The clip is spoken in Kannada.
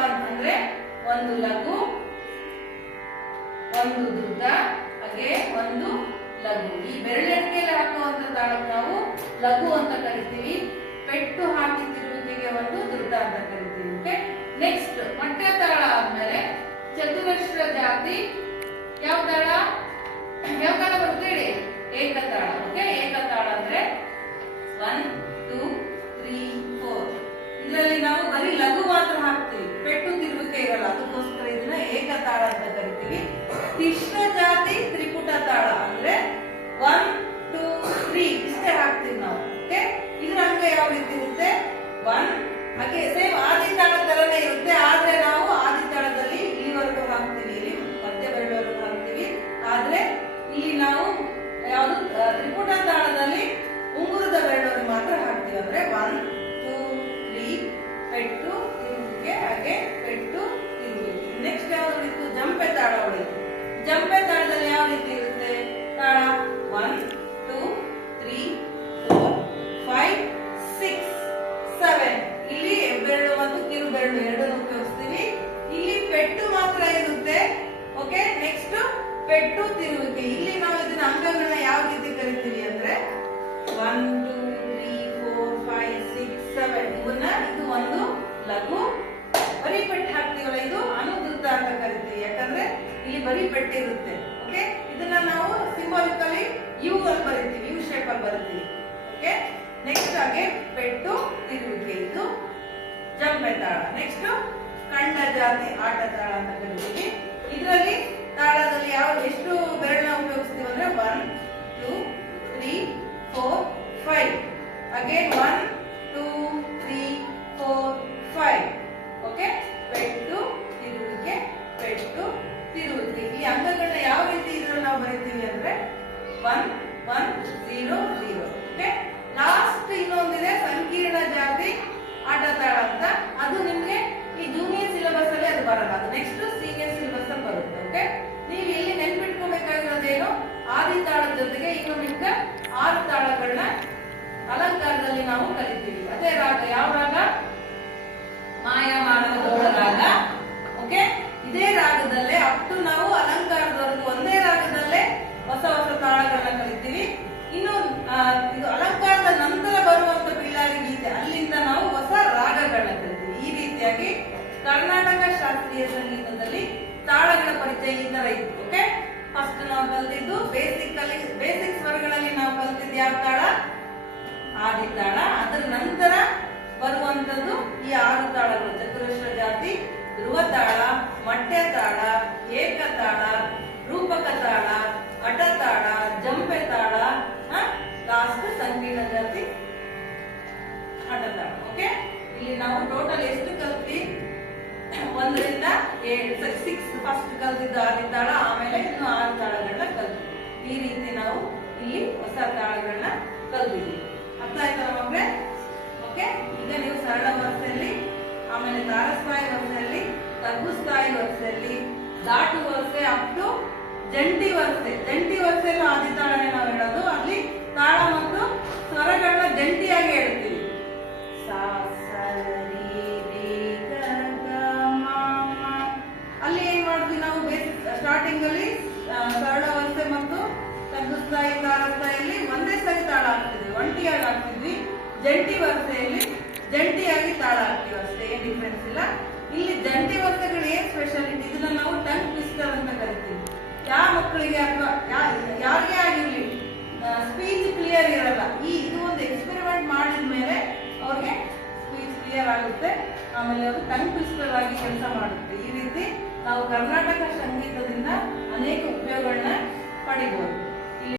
1 ಅಂದ್ರೆ ಒಂದು ಲಘು, ಒಂದು ದ್ರುತ, ಹಾಗೆ ಒಂದು ಲಘು. ಈ ಬೆರಳೆಣಿಕೆಯಲ್ಲಿ ಹಾಕುವಂತ ತಾಳಕ್ಕೆ ನಾವು ಲಘು ಅಂತ ಕರಿತೀವಿ. ಪೆಟ್ಟು ಹಾಕಿ ತಿರುವಿಕೆಗೆ ಒಂದು ದ್ರುತ ಅಂತ ಕರಿತೀವಿ. ಓಕೆ, ನೆಕ್ಸ್ಟ್ ಮಟ್ಟೆ ತಾಳ ಆದ್ಮೇಲೆ ಚತುರಶ್ರ ಜಾತಿ ಯಾವ ತಾಳ ಬರುತ್ತೆ ಹೇಳಿ? ಏಕತಾಳ. ಓಕೆ, ಏಕತಾಳ ಅಂದ್ರೆ 1 2 3 4. ಇದರಲ್ಲಿ ನಾವು ಬರೀ ಲಘು ಮಾತ್ರ ಹಾಕ್ತೀವಿ, ಪೆಟ್ಟು ತಿರುವಿಕೆ ಇರಲ್ಲ. ಅದಕ್ಕೋಸ್ಕರ ಇದನ್ನ ಏಕತಾಳ ಅಂತ ಕರಿತೀವಿ. ತಿಶ್ರ ಜಾತಿ ತ್ರಿಪುಟ ತಾಳ ಅಂದ್ರೆ 1 2 3 ಇಷ್ಟೇ ಹಾಕ್ತೀವಿ ನಾವು. ಓಕೆ, ಇದ್ರ ಅಂಗ ಯಾವ ರೀತಿ ಇರುತ್ತೆ? 1 ಹಾಗೆ ಸೇಮ್ ಆದಿ ತಾಳ ತರನೇ ಇರುತ್ತೆ. ಆದ್ರೆ ನಾವು ಆದಿ ತಾಳದಲ್ಲಿ ಇಲ್ಲಿವರೆಗೂ ಹಾಕ್ತೀವಿ, ಇಲ್ಲಿ ಮಧ್ಯ ಬೆರಳವರೆಗೂ ಹಾಕ್ತೀವಿ. ಆದ್ರೆ ಇಲ್ಲಿ ನಾವು ಯಾವುದು ತ್ರಿಪುಟ ತಾಳದಲ್ಲಿ ಉಂಗುರದ ಬೆರಳವರೆಗೂ ಮಾತ್ರ ಹಾಕ್ತೀವಿ. ಅಂದ್ರೆ 1 2 3 ಪೆಟ್ಟು ತಿರುವಿಕೆ, ಹಾಗೆ ಪೆಟ್ಟು ತಿರುವಿಕೆ. ನೆಕ್ಸ್ಟ್ ಯಾವ್ದು ಉಳಿತು? ಜಂಪೆ ತಾಳ ಉಳಿತು. ಜಂಪೆ ತಾಳದಲ್ಲಿ ಯಾವ ರೀತಿ ಇರುತ್ತೆ ತಾಳ? 1 2 3 4 5 6 7. ಇಲ್ಲಿ ಬೆರಳು ಮತ್ತು ಕಿರು ಬೆರಳು ಎರಡನ್ನು ಉಪಯೋಗಿಸ್ತೀವಿ. ಇಲ್ಲಿ ಪೆಟ್ಟು ಮಾತ್ರ ಇರುತ್ತೆ. ಓಕೆ, ನೆಕ್ಸ್ಟ್ ಪೆಟ್ಟು ತಿರುವಿಕೆ. ಇಲ್ಲಿ ನಾವು ಇದನ್ನ ಅಂಗಗಳನ್ನ ಯಾವ ರೀತಿ ಕರಿತೀವಿ ಅಂದ್ರೆ 1 2 3 4 5 6 7. ಇದು ಒಂದು ಲಘು. ಬರೀ ಪೆಟ್ಟು ಹಾಕ್ತೀವಲ್ಲ, ಇದು ಅನುದ್ರುತ ಅಂತ ಕರಿತೀವಿ. ಯಾಕಂದ್ರೆ ಇಲ್ಲಿ ಬರೀ ಪೆಟ್ಟಿರುತ್ತೆ. ಓಕೆ, ಇದನ್ನ ನಾವು ಸಿಂಬಾಲಿಕಲಿ ಯು ಅಲ್ಲಿ ಬರೀತೀವಿ, ಯು ಶೇಪ್ ಅಲ್ಲಿ ಬರೀತೀವಿ. ಓಕೆ, ನೆಕ್ಸ್ಟ್ ಹಾಗೆ ಪೆಟ್ಟು ತಿರುವಿಕೆ, ಇದು ಜಂಪೆ ತಾಳ. ನೆಕ್ಸ್ಟ್ ಖಂಡ ಜಾತಿ ಆಟ ತಾಳ ಅಂತ ಕರಿತೀವಿ. ಇದರಲ್ಲಿ ತಾಳದಲ್ಲಿ ಎಷ್ಟು ಬೆರಳನ್ನ ಉಪಯೋಗಿಸ್ತೀವಿ ಅಂದ್ರೆ 1 2 3 4 5. ಅಗೇನ್ 1 2 3 4 5. ಓಕೆ, ಪೆಟ್ಟು ತಿರುವಿಕೆ, ಪೆಟ್ಟು ತಿರುವಿಕೆ. ಈ ಅಂಗಗಳನ್ನ ಯಾವ ರೀತಿ ಇದ್ರಲ್ಲಿ ನಾವು ಬರೀತೀವಿ ಅಂದ್ರೆ 1 1 0 0. ಓಕೆ, ಲಾಸ್ಟ್ ಇನ್ನೊಂದಿದೆ ಸಂಕೀರ್ಣ ಜಾತಿ ಆಟ ತಾಳ ಅಂತ. ಅದು ನಿಮ್ಗೆ ಈ ಜೂನಿಯರ್ ಸಿಲೆಬಸ್ ಅಲ್ಲಿ ಅದು ಬರಲ್ಲ, ಅದು ನೆಕ್ಸ್ಟ್ ಸೀನಿಯರ್ ಸಿಲೆಬಸ್ ಅಲ್ಲಿ ಬರುತ್ತೆ. ಓಕೆ, ನೀವು ಇಲ್ಲಿ ನೆನ್ಪಿಟ್ಕೋಬೇಕಾಗಿರೋದೇನು? ಆದಿ ತಾಳದ ಜೊತೆಗೆ ಇನ್ನು ಮಿಕ್ಕ 6 ತಾಳಗಳನ್ನ ಅಲಂಕಾರದಲ್ಲಿ ನಾವು ಕಲಿತೀವಿ. ಅದೇ ರಾಗ ಯಾವ ರಾಗ? ಮಾಯಾಮಾನವ ಗೌಡ ರಾಗ. ಓಕೆ, ಇದೇ ರಾಗದಲ್ಲೇ ಅಪ್ ನಾವು ಅಲಂಕಾರದವರೆಗೂ ಒಂದೇ ರಾಗದಲ್ಲೇ ಹೊಸ ಹೊಸ ತಾಳಗಳನ್ನ ಕಲಿತೀವಿ. ಇನ್ನು ಇದು ಅಲಂಕಾರದ ನಂತರ ಬರುವಂತ ಬಿಲ್ಲಾರಿ ಗೀತೆ, ಅಲ್ಲಿಂದ ನಾವು ಹೊಸ ರಾಗಗಳನ್ನ ಕಲಿತೀವಿ. ಈ ರೀತಿಯಾಗಿ ಕರ್ನಾಟಕ ಶಾಸ್ತ್ರೀಯ ಸಂಗೀತದಲ್ಲಿ ತಾಳಗಳ ಪರಿಚಯ ಈ ತರ ಇತ್ತು. ಓಕೆ, ಫಸ್ಟ್ ನಾವು ಕಲಿತಿದ್ದು ಬೇಸಿಕ್ ಸ್ವರಗಳಲ್ಲಿ ನಾವು ಕಲಿತಿದ್ದು ಯಾವ ತಾಳ? ಆದಿ ತಾಳ. ಅದರ ನಂತರ ಬರುವಂತದ್ದು ಈ 6 ತಾಳಗಳು: ಚತುರಶ್ರ ಜಾತಿ, ಧ್ರುವ ತಾಳ, ಮಟ್ಟೆ ತಾಳ, ಏಕತಾಳ, ರೂಪಕ ತಾಳ, ಅಟತಾಳ, ಜಂಪೆ ತಾಳ, ಲಾಸ್ಟ್ ಸಂಕೀರ್ಣ ಜಾತಿ ಅಟತಾಳ. ಓಕೆ, ಇಲ್ಲಿ ನಾವು ಟೋಟಲ್ ಎಷ್ಟು ಕಲ್ತಿ? 1 ರಿಂದ 6 ಫಸ್ಟ್ ಕಲ್ತಿದ್ದು ಆದಿ ತಾಳ, ಆಮೇಲೆ ಇನ್ನು 6 ತಾಳಗಳನ್ನ ಕಲ್ತಿ. ಈ ರೀತಿ ನಾವು ಇಲ್ಲಿ ಹೊಸ ತಾಳಗಳನ್ನ ಕಲ್ತಿದ್ದೀವಿ. ಅರ್ಥ ಆಯ್ತಲ್ಲ ಮಕ್ಕಳೇ? ಓಕೆ, ಈಗ ನೀವು ಸರಳ ವರಸೆಯಲ್ಲಿ, ಆಮೇಲೆ ತಾರಸ್ಥಾಯಿ ವರಸೆಯಲ್ಲಿ, ತಗ್ಗು ಸ್ಥಾಯಿ ವರಸೆಯಲ್ಲಿ, ದಾಟು ವರಸೆ ಅಪ್ ಟು ಜಂಟಿ ವರಸೆ. ಜಂಟಿ ವರಸೆಯಲ್ಲೂ ಆದಿ ತಾಳನೆ ನಾವು ಹೇಳೋದು. ಅಲ್ಲಿ ತಾಳ ಮತ್ತು ಸ್ವರಗಳನ್ನ ಜಂಟಿಯಾಗಿ ಹೇಳ್ತೀವಿ. ಸಾ ಸ ರಿ ರಿ ಗ ಗ ಮ ಮ. ಅಲ್ಲಿ ಏನ್ ಮಾಡ್ತೀವಿ ನಾವು? ಬೇಸಿಕ್ ಸ್ಟಾರ್ಟಿಂಗ್ ಅಲ್ಲಿ ಸರಳ ವರಸೆ ಮತ್ತು ತಗ್ಗು ಸ್ಥಾಯಿ ತಾರಸ್ಥಾಯಿಯಲ್ಲಿ ಒಂದೇ ಸರಿ ತಾಳ ಹಾಕ್ತಿದ್ವಿ, ಒಂಟಿಯಾಗಿ ಹಾಕ್ತಿದ್ವಿ. ಜಂಟಿ ವರಸೆಯಲ್ಲಿ ಜಂಟಿಯಾಗಿ ತಾಳ ಹಾಕ್ತೀವಿ ಅಷ್ಟೇ, ಏನ್ ಡಿಫ್ರೆನ್ಸ್ ಇಲ್ಲ. ಇಲ್ಲಿ ಜಂಟಿ ವರಸೆಗಳು ಏನ್ ಸ್ಪೆಷಾಲಿಟಿ? ಇದನ್ನ ನಾವು ಟಂಗ್ ಟ್ವಿಸ್ಟರ್ ಅಂತ ಕರಿತೀವಿ. ಯಾವ ಮಕ್ಕಳಿಗೆ ಅಥವಾ ಯಾರಿಗೇ ಆಗಿರ್ಲಿ ಸ್ಪೀಚ್ ಕ್ಲಿಯರ್ ಇರಲ್ಲ, ಇದು ಒಂದು ಎಕ್ಸ್ಪೆರಿಮೆಂಟ್ ಮಾಡಿದ್ಮೇಲೆ ಅವ್ರಿಗೆ ಸ್ಪೀಚ್ ಕ್ಲಿಯರ್ ಆಗುತ್ತೆ, ಆಮೇಲೆ ಅವರು ಟಂಗ್ ಟ್ವಿಸ್ಟರ್ ಆಗಿ ಕೆಲಸ ಮಾಡುತ್ತೆ. ಈ ರೀತಿ ನಾವು ಕರ್ನಾಟಕ ಸಂಗೀತದಿಂದ ಅನೇಕ ಉಪಯೋಗಗಳನ್ನ ಪಡಿಬಹುದು.